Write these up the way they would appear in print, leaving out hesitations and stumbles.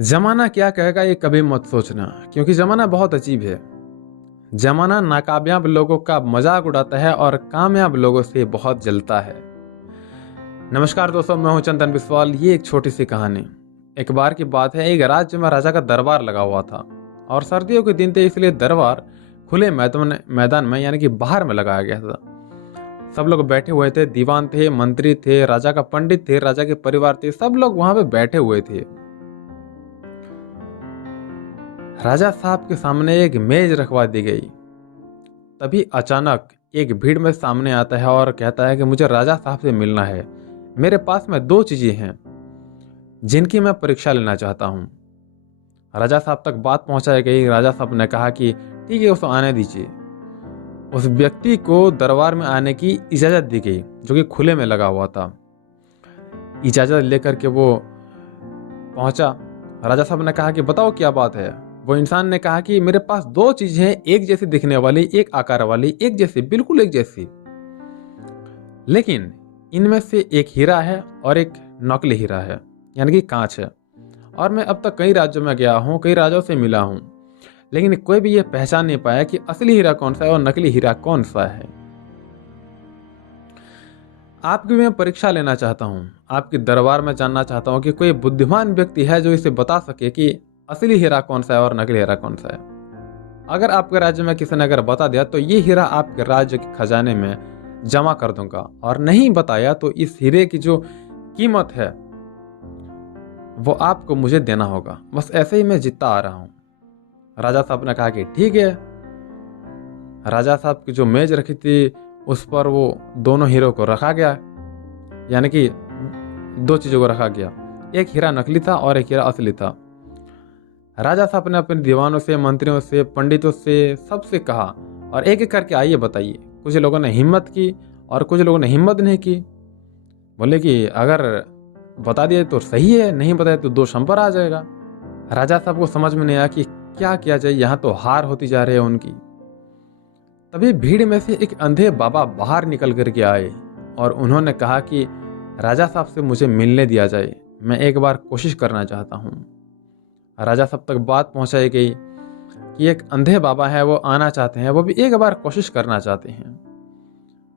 जमाना क्या कहेगा ये कभी मत सोचना, क्योंकि जमाना बहुत अजीब है। जमाना नाकामयाब लोगों का मजाक उड़ाता है और कामयाब लोगों से बहुत जलता है। नमस्कार दोस्तों, मैं हूं चंदन बिस्वाल। ये एक छोटी सी कहानी। एक बार की बात है, एक राज्य में राजा का दरबार लगा हुआ था और सर्दियों के दिन थे, इसलिए दरबार खुले मैदान में यानी कि बाहर में लगाया गया था। सब लोग बैठे हुए थे, दीवान थे, मंत्री थे, राजा का पंडित थे, राजा के परिवार थे, सब लोग वहां पे बैठे हुए थे। राजा साहब के सामने एक मेज रखवा दी गई। तभी अचानक एक भीड़ में सामने आता है और कहता है कि मुझे राजा साहब से मिलना है। मेरे पास में दो चीजें हैं जिनकी मैं परीक्षा लेना चाहता हूं। राजा साहब तक बात पहुंचाई गई। राजा साहब ने कहा कि ठीक है, उसको आने दीजिए। उस व्यक्ति को दरबार में आने की इजाजत दी गई, जो कि खुले में लगा हुआ था। इजाजत लेकर के वो पहुंचा। राजा साहब ने कहा कि बताओ क्या बात है। वो इंसान ने कहा कि मेरे पास दो चीजें हैं, एक जैसी दिखने वाली, एक आकार वाली, एक जैसी, बिल्कुल एक जैसी, लेकिन इनमें से एक हीरा है और एक नकली हीरा है, यानी कि कांच है। और मैं अब तक कई राज्यों में गया हूं, कई राजाओं से मिला हूं, लेकिन कोई भी ये पहचान नहीं पाया कि असली हीरा कौन सा है और नकली हीरा कौन सा है। आपकी मैं परीक्षा लेना चाहता हूं, आपके दरबार में जानना चाहता हूं कि कोई बुद्धिमान व्यक्ति है जो इसे बता सके कि असली हीरा कौन सा है और नकली हीरा कौन सा है। अगर आपके राज्य में किसी ने अगर बता दिया तो ये हीरा आपके राज्य के खजाने में जमा कर दूंगा, और नहीं बताया तो इस हीरे की जो कीमत है वो आपको मुझे देना होगा। बस ऐसे ही मैं जीतता आ रहा हूं। राजा साहब ने कहा कि ठीक है। राजा साहब की जो मेज रखी थी उस पर वो दोनों हीरो को रखा गया, यानी कि दो चीजों को रखा गया। एक हीरा नकली था और एक हीरा असली था। राजा साहब ने अपने दीवानों से, मंत्रियों से, पंडितों से, सबसे कहा और एक एक करके आइए बताइए। कुछ लोगों ने हिम्मत की और कुछ लोगों ने हिम्मत नहीं की। बोले कि अगर बता दिए तो सही है, नहीं बताए तो दोष हम पर आ जाएगा। राजा साहब को समझ में नहीं आया कि क्या किया जाए, यहाँ तो हार होती जा रही है उनकी। तभी भीड़ में से एक अंधे बाबा बाहर निकल करके आए और उन्होंने कहा कि राजा साहब से मुझे मिलने दिया जाए, मैं एक बार कोशिश करना चाहता हूँ। राजा साहब तक बात पहुंचाई गई कि एक अंधे बाबा है, वो आना चाहते हैं, वो भी एक बार कोशिश करना चाहते हैं।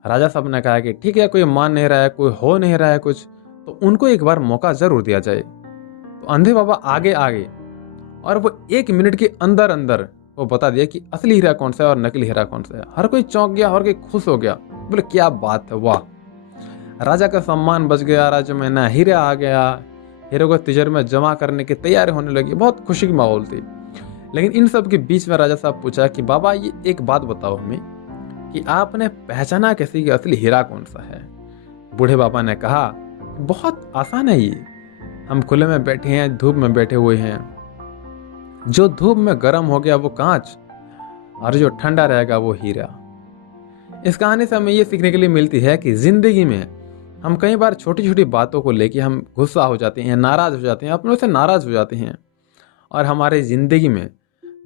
राजा साहब ने कहा कि ठीक है, कोई मान नहीं रहा है, कोई हो नहीं रहा है कुछ, तो उनको एक बार मौका जरूर दिया जाए। तो अंधे बाबा आगे आगे और वो 1 मिनट के अंदर अंदर वो बता दिया कि असली हीरा कौन सा है और नकली हीरा कौन सा है। हर कोई चौंक गया, हर कोई खुश हो गया। बोले क्या बात है, वाह, राजा का सम्मान बच गया, राज्य में ना हीरा आ गया। हीरो को तिजोरी में जमा करने की तैयारी होने लगी। बहुत खुशी की माहौल थी। लेकिन इन सब के बीच में राजा साहब पूछा कि बाबा, ये एक बात बताओ हमें कि आपने पहचाना कैसे कि असली हीरा कौन सा है। बूढ़े बाबा ने कहा, बहुत आसान है ये। हम खुले में बैठे हैं, धूप में बैठे हुए हैं। जो धूप में गर्म हो गया वो कांच, और जो ठंडा रहेगा वो हीरा। इस कहानी से हमें ये सीखने के लिए मिलती है कि जिंदगी में हम कई बार छोटी छोटी बातों को लेके हम गुस्सा हो जाते हैं, नाराज हो जाते हैं, अपनों से नाराज हो जाते हैं, और हमारे जिंदगी में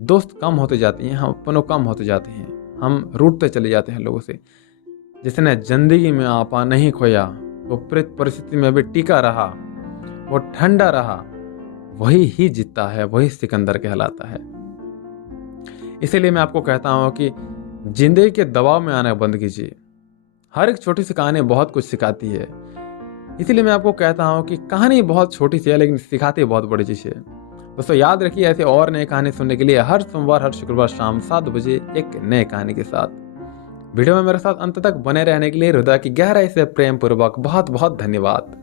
दोस्त कम होते जाते हैं, हम अपनों कम होते जाते हैं, हम रूठते चले जाते हैं लोगों से। जिसने जिंदगी में आपा नहीं खोया, वो प्रेत परिस्थिति में भी टिका रहा, वो ठंडा रहा, वही ही जीतता है, वही सिकंदर कहलाता है। इसीलिए मैं आपको कहता हूं कि जिंदगी के दबाव में आना बंद कीजिए। हर एक छोटी सी कहानी बहुत कुछ सिखाती है। इसीलिए मैं आपको कहता हूं कि कहानी बहुत छोटी सी है लेकिन सिखाती बहुत बड़ी चीज है। दोस्तों याद रखिए, ऐसे और नई कहानी सुनने के लिए हर सोमवार, हर शुक्रवार शाम 7 बजे एक नए कहानी के साथ वीडियो में मेरे साथ अंत तक बने रहने के लिए हृदय की गहराई से प्रेम पूर्वक बहुत बहुत धन्यवाद।